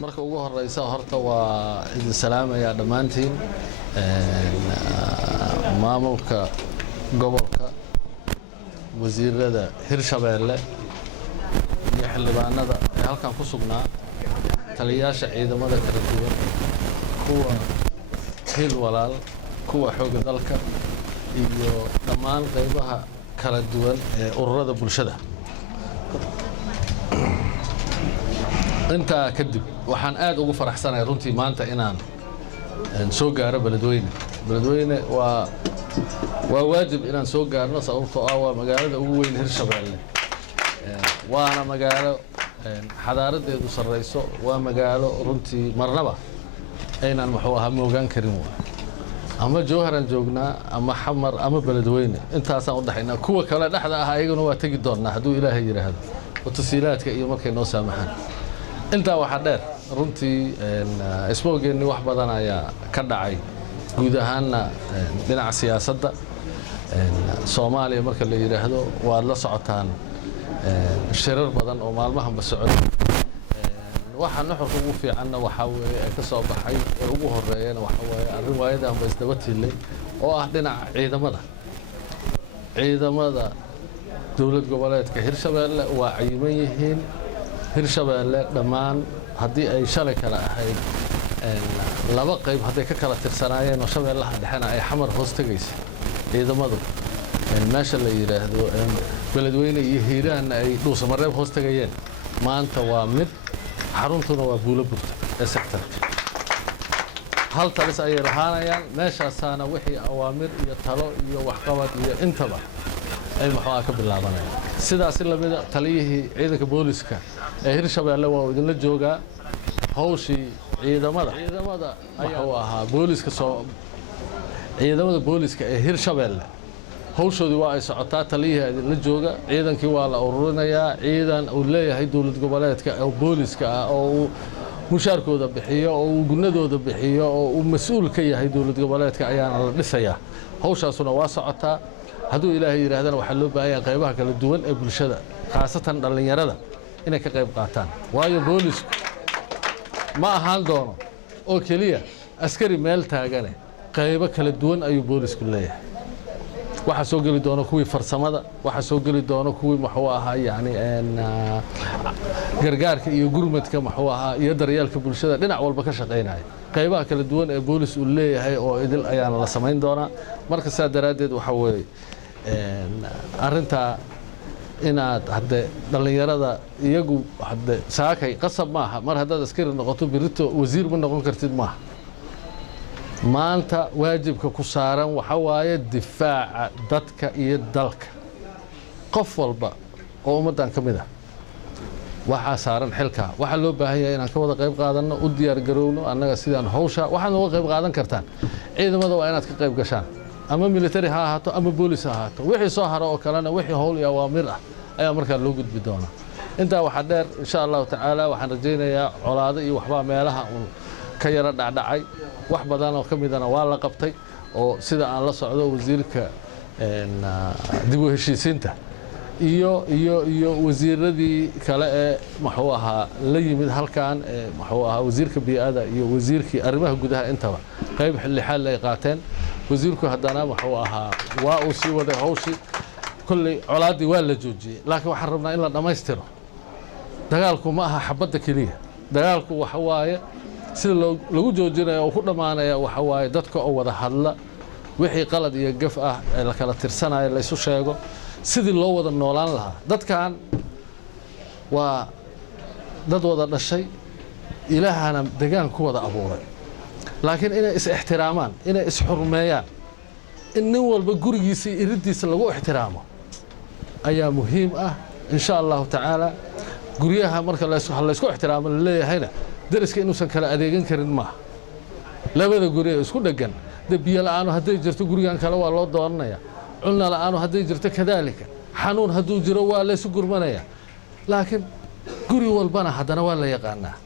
marka ugu horeysa horta waa idin salaamaya dhamaantiin maamulka gobolka wasiirada Hirshabeelle iyo xildhibaanada ee halkan ku sugnaa taliyaasha ciidamada kala duwan kuwa hil walaal kuwa xoogga dalka iyo dhammaan qaybaha kala duwan ee ururada bulshada inta kadib waxaan aad ugu faraxsanahay runtii maanta inaan soo gaaro beledweyne waa waajib inaan soo gaarno sababtoo ah waa magaalada ugu weyn Hirshabeelle waana magaalo xadaaradeedu sareyso waa magaalo runtii marnaba aynaan muxuu ahaa moogaan karin ama jooharan joognaa ama xamar ama beledweyne intaasaan u dhaxaynaa kuwa kale dhaxda ah ayaguna waa tagi doonaa hadduu ilaahay yiraahdo tasiilaadka iyo markay noo saamaxaan inta waxa dheer runtii isboogeenni wax badan ayaa ka dhacay guud ahaanna dhinaca siyaasadda Soomaaliya marka la yiraahdo waa la socotaan shirar badan oo maalmahanba socda waxa nuxurka ugu fiicanna waxa weeye ay ka soo baxay ee ugu horeeyana waxa weeye arrin waayadan ba isdaba tiilay oo ah dhinaca ciidamada dawlad goboleedka Hirshabeelle waa ciidan yihiin Hirshabeelle dhammaan haddii ay shalay kala ahayd laba qayb haday ka kala tirsanaayeen oo Shabeellaha dhexena ay xamar hoos tagaysay ciidamadu meesha la yiraahdo beledweyne iyo hiiraan ay dhuusamareeb hoos tagayeen maanta waa mid xaruntuna waa Buulaburta ee sectorka hal talis ay lahaanayaan meeshaasana wixii awaamir iyo talo iyo waxqabad iyo intaba ay maxaa ka bilaabanayaan sidaas la mid ah taliyihii ciidanka booliska ee Hirshabeelle waa idinla joogaa hawshii ciidamada ayaa ahaa ciidamada booliska ee Hirshabeelle hawshoodii waa ay socotaa taliyihii idinla jooga ciidankii waa la ururinayaa ciidan uu leeyahay dawlad goboleedka oo booliska ah oo mushaarkooda bixiyo oo gunadooda bixiyo oo mas'uul ka yahay dawlad goboleedka ayaana la dhisayaa hawshaasuna waa socotaa hadduu ilaahay yiraahdana waxa loo baahan yahay qaybaha kala duwan ee bulshada khaasatan dhalinyarada inay ka qayb qaataan waayo boolisku ma ahaan doono oo kaliya askari meel taagane qaybo kala duwan ayuu boolisku leeyahay waxa soo gali doono kuwii farsamada waxa soo gali doono kuwii maxuu ahaa yaani gargaarka iyo gurmadka maxuu ahaa iyo daryeelka bulshada dhinac walba ka shaqeynaya qaybaha kala duwan ee boolis uu leeyahay oo idil ayaana la sameyn doonaa marka saa daraadeed waxa weeye arinta inaad hadde dhalinyarada iyagu hadde saakay qasab maaha mar haddaad askari noqoto birito wasiir ma noqon kartid maaha maanta waajibka ku saaran waxa waaye difaaca dadka iyo dalka qof walba oo ummadan ka mid ah waxa saaran xilka waxa loo baahan yahay inaan ka wada qayb qaadano u diyaar garowno annaga sidaan hawsha waxaan uga qayb qaadan kartaan ciidamada waa inaad ka qayb gashaan ama military ha ahaato ama police ha ahaato wixii soo haro oo kalena wixii hawl iyo awaamir ah ayaa markaa loo gudbi doonaa intaa waxa dheer insha Allah taala waxaan rajaynayaa colaado iyo waxba meelaha ka yara dhacay wax badan oo kamidana waa la qabtay oo sida aan la socdo wasiirka dib u heshiisiinta iyo wasiiradii kale ee maxuu ahaa la yimid halkaan maxuu ahaa wasiirka biyaada iyo wasiirkii arrimaha gudaha intaba qayb xil ay qaateen wasiirku haddana maxuu ahaa waa uu sii waday hawshii kulli colaadii waa la joojiyay laakiin waxaan rabnaa in la dhameystiro dagaalku ma aha xabadda kaliya dagaalku waxa waaye sida lagu joojinayo oo ku dhamaanaya waxa waaye dadka oo wada hadla wixii qalad iyo gaf ah ee la kala tirsanayo la isu sheego sidii loo wada noolaan lahaa dadkan waa dad wada dhashay ilaahana deegaan ku wada abuuray laakiin inay is ixtiraamaan inay is xurmeeyaan in nin walba gurigiisa iyo iridiisa lagu ixtiraamo ayaa muhiim ah insha Allah taala guriyaha marka la isku ixtiraamo leeyahayna dariska inuusan kala adeegan karin ma labada guri isku dhagan dabiya la'aanu haday jirto gurigan kale waa loo dooranaya cunna la'aanu haday jirto kadalika xanuun haduu jiro waa la isu gurmanaya laakiin guri walbana hadana waa la yaqaanaa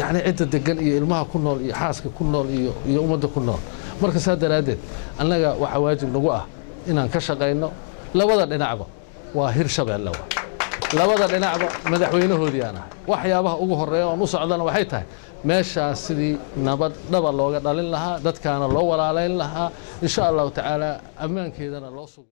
يعني عدة دقن إيه المها كنول إيه حاسك كنول إيه أمده كنول مركز هذا رادد أنا وحواجب نقوله إن انكشف إنه لا وضع لنعبه وهير شبه اللوا labada dhinacba madaxweynahoodii aan ahay waxyaabaha ugu horeeya oo u socdana waxay tahay meeshaas sidii nabad dhaba looga dhalin lahaa dadkaana loo walaalayn lahaa insha allahu tacaala ammaankeedana loo sugo